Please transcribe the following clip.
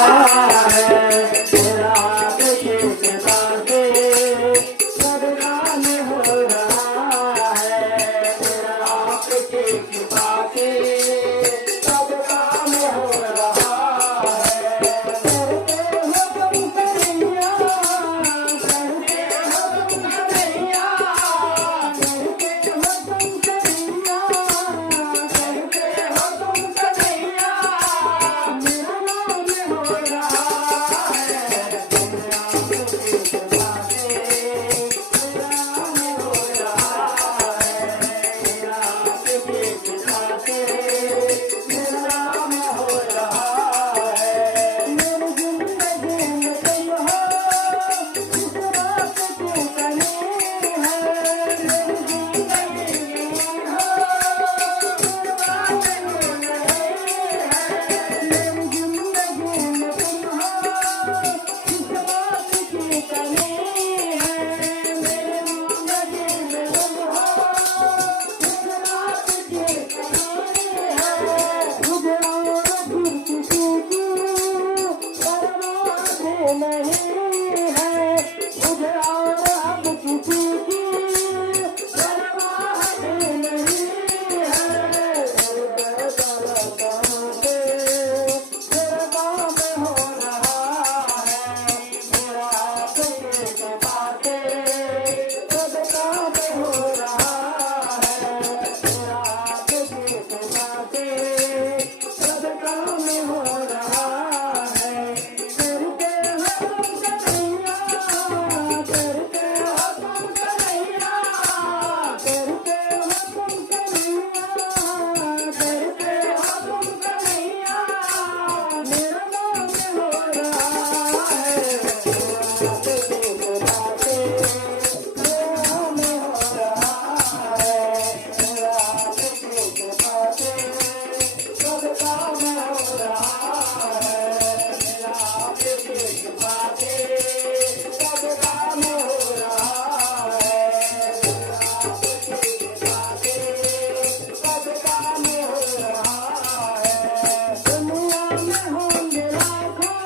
है तेरा आपके कृपा से सब काम हो रहा है तेरा आपके कृपा से सब काम हो रहा है करते हो तुम कन्हैया करते हो तुम कन्हैया करते हो तुम कन्हैया करते हो तुम कन्हैया मेरा नाम हो रहा है तेरा आपके कृपा से मेरा नाम हो रहा है तेरा आपके कृपा से मेरा नाम हो रहा है मेरी जिंदगी में तुम हो इस रात की कमी है मेरी जिंदगी में हो बात हो रही है मेरी जिंदगी में तुम हो इस बात की कमी है मेरी जिंदगी में तुम हो इस बात की कमी है मुझे और फिर किसी की परवाह नहीं है मुझे और अब किसी की परवाह नहीं है तेरे काम से मेरा काम हो रहा है मेरा आपके कृपा से सब काम हो रहा है मेरा आपके कृपा से सब काम हो रहा है करते हो तुम कन्हैया करते हो तुम कन्हैया करते हो तुम कन्हैया करते हो तुम कन्हैया मेरा नाम हो रहा है तेरा आपके कृपा से मेरा नाम हो रहा है तेरा आपके कृपा से सब काम हो रहा है मेरा आपके कृपा से सब काम हो रहा है मेरा आपके कृपा से सब काम हो रहा है दुनिया में होंगे लाखों